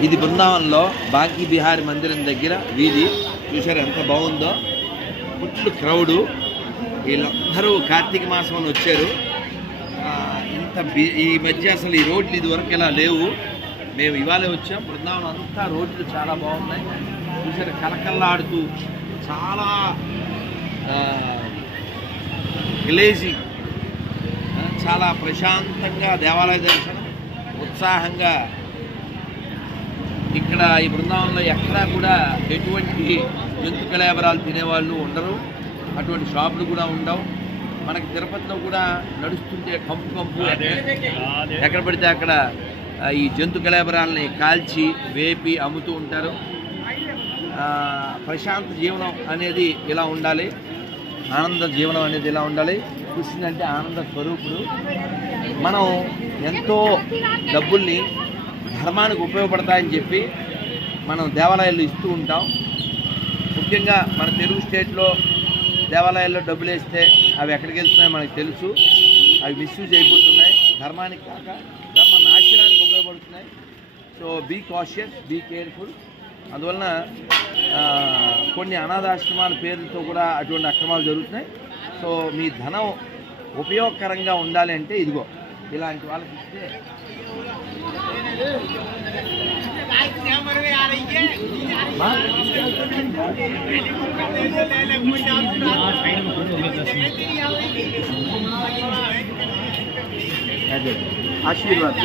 ఇది బృందావనంలో బాంకీ బిహారీ మందిరం దగ్గర వీధి. చూసారు ఎంత బాగుందో? Full crowd. వీళ్ళందరూ కార్తీక మాసంలో వచ్చారు. ఇంత బి- ఈ మధ్య అసలు ఈ రోడ్లు ఇదివరకు ఇలా లేవు. మేము ఇవాళే వచ్చాం. బృందావనం అంతా రోడ్లు చాలా బాగున్నాయి. చూసారు కలకల్లాడుతూ చాలా విలేజీ చాలా ప్రశాంతంగా దేవాలయ దర్శనం ఉత్సాహంగా ఇక్కడ ఈ బృందావనంలో ఎక్కడా కూడా ఎటువంటి జంతు కళాబరాలు తినేవాళ్ళు ఉండరు. అటువంటి షాపులు కూడా ఉండవు. మనకి తిరుపతిలో కూడా నడుస్తుంటే కంపు కంపు ఎక్కడ- పడితే అక్కడ ఈ జంతు కళాబరాలని కాల్చి వేపి అమ్ముతూ ఉంటారు. ఆ, ప్రశాంత జీవనం అనేది ఇలా ఉండాలి. ఆనంద జీవనం అనేది ఇలా ఉండాలి. కృష్ణ అంటే ఆనంద స్వరూపుడు. మనం ఎంతో డబ్బుల్ని ధర్మానికి ఉపయోగపడతాయని చెప్పి మనం దేవాలయాల్లో ఇస్తూ ఉంటాం. ముఖ్యంగా మన తెలుగు స్టేట్లో దేవాలయాల్లో డబ్బులు వేస్తే అవి ఎక్కడికి వెళ్తున్నాయో మనకు తెలుసు. అవి మిస్యూజ్ అయిపోతున్నాయి. ధర్మానికి కాక ధర్మ నాశనానికి ఉపయోగపడుతున్నాయి. So be cautious be careful అందువలన కొన్ని అనాథాశ్రమాల పేర్లతో కూడా అటువంటి అక్రమాలు జరుగుతున్నాయి. సో మీ ధనం ఉపయోగకరంగా ఉండాలి అంటే ఇదిగో ఇలాంటి వాళ్ళకి ఇస్తే అదే ఆశీర్వాదం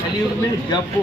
కలియుగమే జప్పు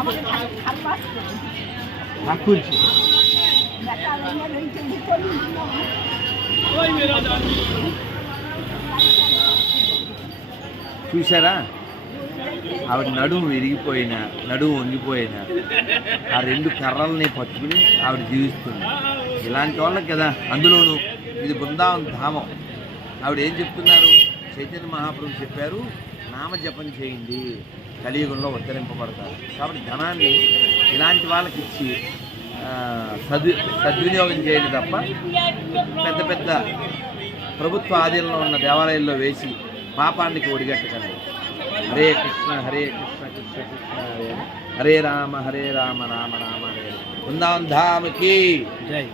जी দেখা রয়েছে ভিতরে చూసారా ఆవిడ నడుము విరిగిపోయిన నడుము వంగిపోయిన ఆ రెండు కర్రల్ని పట్టుకుని ఆవిడ జీవిస్తుంది ఇలాంటి వాళ్ళకి కదా అందులోనూ ఇది బృందావన్ ధామం ఆవిడ ఏం చెప్తున్నారు చైతన్య మహాప్రభు చెప్పారు నామజపం చేయండి కలియుగంలో ఉద్ధరింపబడతారు. కాబట్టి ధనాన్ని ఇలాంటి వాళ్ళకి ఇచ్చి సద్వి సద్వినియోగం చేయండి తప్ప పెద్ద పెద్ద ప్రభుత్వ ఆధీనంలో ఉన్న దేవాలయాల్లో వేసి పాపానికి ఒడిగట్టకండి. హరే కృష్ణ హరే కృష్ణ కృష్ణ కృష్ణ హరే హరే రామ హరే రామ రామ రామ హరే బృందావన్ ధామకి జై.